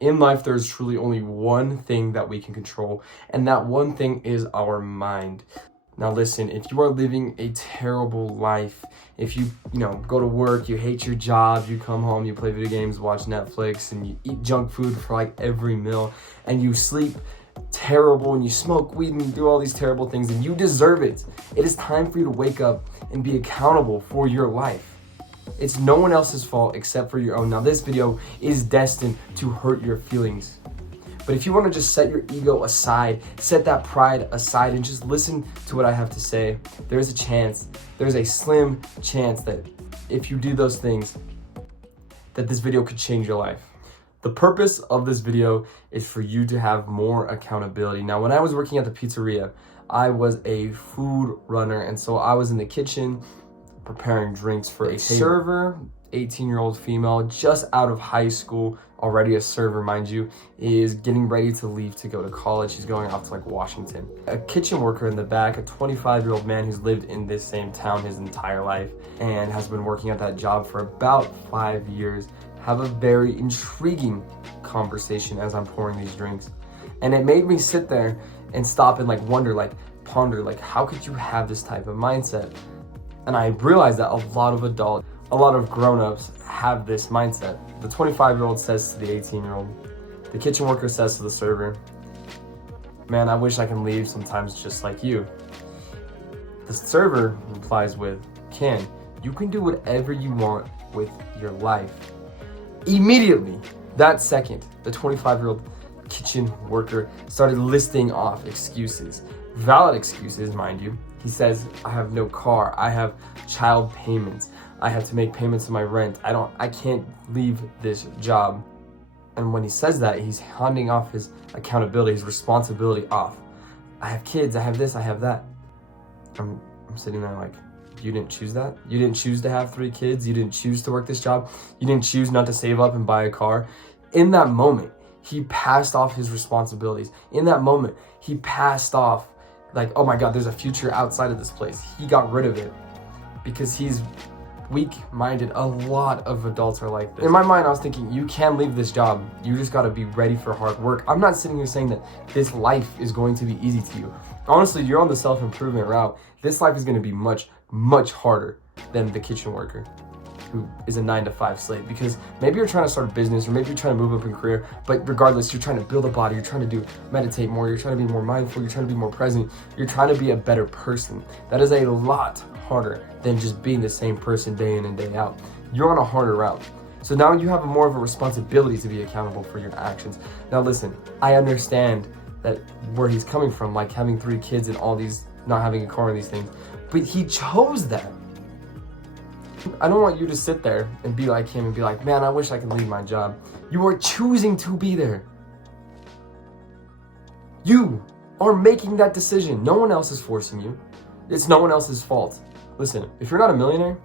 In life, there's truly only one thing that we can control, and that one thing is our mind. Now listen, if you are living a terrible life, if you go to work, you hate your job, you come home, you play video games, watch Netflix, and you eat junk food for like every meal, and you sleep terrible, and you smoke weed, and you do all these terrible things, and you deserve it. It is time for you to wake up and be accountable for your life. It's no one else's fault except for your own. Now this video is destined to hurt your feelings. But if you want to just set your ego aside, set that pride aside, and just listen to what I have to say, there's a slim chance that if you do those things, that this video could change your life. The purpose of this video is for you to have more accountability. Now, when I was working at the pizzeria, I was a food runner, and so I was in the kitchen preparing drinks for a server, 18-year-old female, just out of high school, already a server, mind you, is getting ready to leave to go to college. She's going off to like Washington. A kitchen worker in the back, a 25-year-old man who's lived in this same town his entire life and has been working at that job for about 5 years, have a very intriguing conversation as I'm pouring these drinks. And it made me sit there and stop and ponder, how could you have this type of mindset? And I realized that a lot of grown-ups have this mindset. The 25-year-old says to the 18-year-old, the kitchen worker says to the server, "Man, I wish I can leave sometimes just like you." The server replies with, "Ken, you can do whatever you want with your life." Immediately, that second, the 25-year-old kitchen worker started listing off excuses, valid excuses, mind you. He says, "I have no car, I have child payments, I have to make payments to my rent, I can't leave this job." And when he says that, he's handing off his accountability, his responsibility off. "I have kids, I have this, I have that." I'm sitting there like, you didn't choose that? You didn't choose to have 3 kids? You didn't choose to work this job? You didn't choose not to save up and buy a car? In that moment, he passed off his responsibilities. In that moment, he passed off like, oh my God, there's a future outside of this place. He got rid of it because he's weak-minded. A lot of adults are like this. In my mind, I was thinking, you can leave this job. You just gotta be ready for hard work. I'm not sitting here saying that this life is going to be easy to you. Honestly, you're on the self-improvement route. This life is gonna be much, much harder than the kitchen worker who is a 9-to-5 slave, because maybe you're trying to start a business or maybe you're trying to move up in career, but regardless, you're trying to build a body, you're trying to meditate more, you're trying to be more mindful, you're trying to be more present, you're trying to be a better person. That is a lot harder than just being the same person day in and day out. You're on a harder route. So now you have more of a responsibility to be accountable for your actions. Now listen, I understand that where he's coming from, like having 3 kids and all these, not having a car and these things, but he chose that. I don't want you to sit there and be like him and be like, "Man, I wish I could leave my job." You are choosing to be there. You are making that decision. No one else is forcing you. It's no one else's fault. Listen, if you're not a millionaire,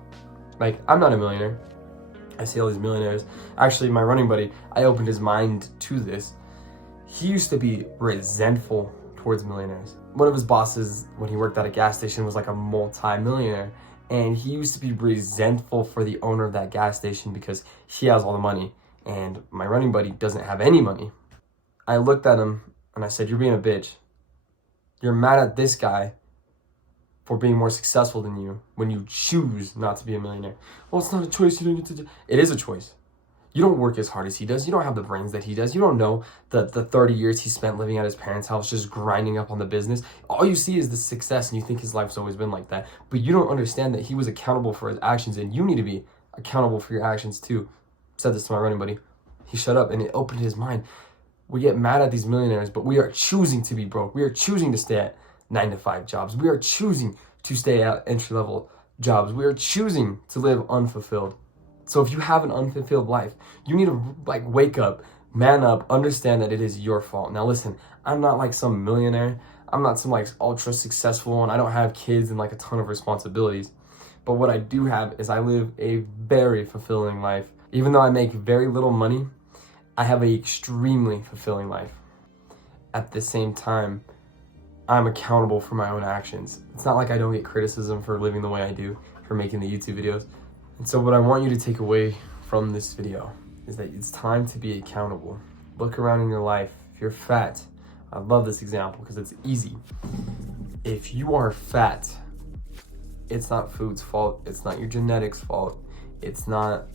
like I'm not a millionaire. I see all these millionaires. Actually, my running buddy, I opened his mind to this. He used to be resentful towards millionaires. One of his bosses, when he worked at a gas station, was like a multi-millionaire. And he used to be resentful for the owner of that gas station because he has all the money and my running buddy doesn't have any money. I looked at him and I said, "You're being a bitch. You're mad at this guy for being more successful than you when you choose not to be a millionaire." "Well, it's not a choice. You don't get to do." It is a choice. You don't work as hard as he does. You don't have the brains that he does. You don't know the 30 years he spent living at his parents' house just grinding up on the business. All you see is the success and you think his life's always been like that. But you don't understand that he was accountable for his actions, and you need to be accountable for your actions too. I said this to my running buddy. He shut up and it opened his mind. We get mad at these millionaires, but we are choosing to be broke. We are choosing to stay at 9-to-5 jobs. We are choosing to stay at entry-level jobs. We are choosing to live unfulfilled. So if you have an unfulfilled life, you need to wake up, man up, understand that it is your fault. Now listen, I'm not like some millionaire. I'm not some ultra successful, and I don't have kids and a ton of responsibilities. But what I do have is I live a very fulfilling life. Even though I make very little money, I have an extremely fulfilling life. At the same time, I'm accountable for my own actions. It's not like I don't get criticism for living the way I do, for making the YouTube videos. And so what I want you to take away from this video is that it's time to be accountable. Look around in your life. If you're fat, I love this example because it's easy. If you are fat, it's not food's fault. It's not your genetics fault. It's not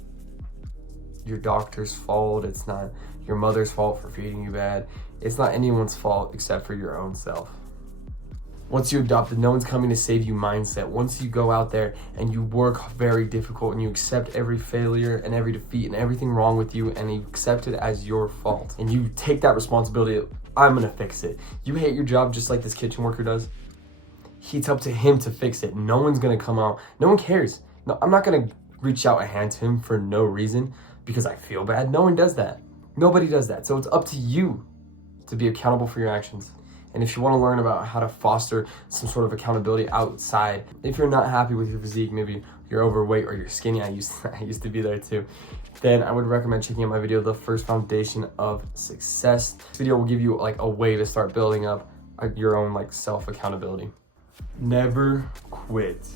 your doctor's fault. It's not your mother's fault for feeding you bad. It's not anyone's fault except for your own self. Once you adopt the no one's coming to save you mindset, once you go out there and you work very difficult and you accept every failure and every defeat and everything wrong with you and you accept it as your fault and you take that responsibility, I'm gonna fix it. You hate your job just like this kitchen worker does. It's up to him to fix it. No one's gonna come out. No one cares. No, I'm not gonna reach out a hand to him for no reason because I feel bad. No one does that. Nobody does that. So it's up to you to be accountable for your actions. And if you want to learn about how to foster some sort of accountability outside, if you're not happy with your physique, maybe you're overweight or you're skinny, I used to be there too, then I would recommend checking out my video, The First Foundation of Success. This video will give you like a way to start building up your own like self-accountability. Never quit.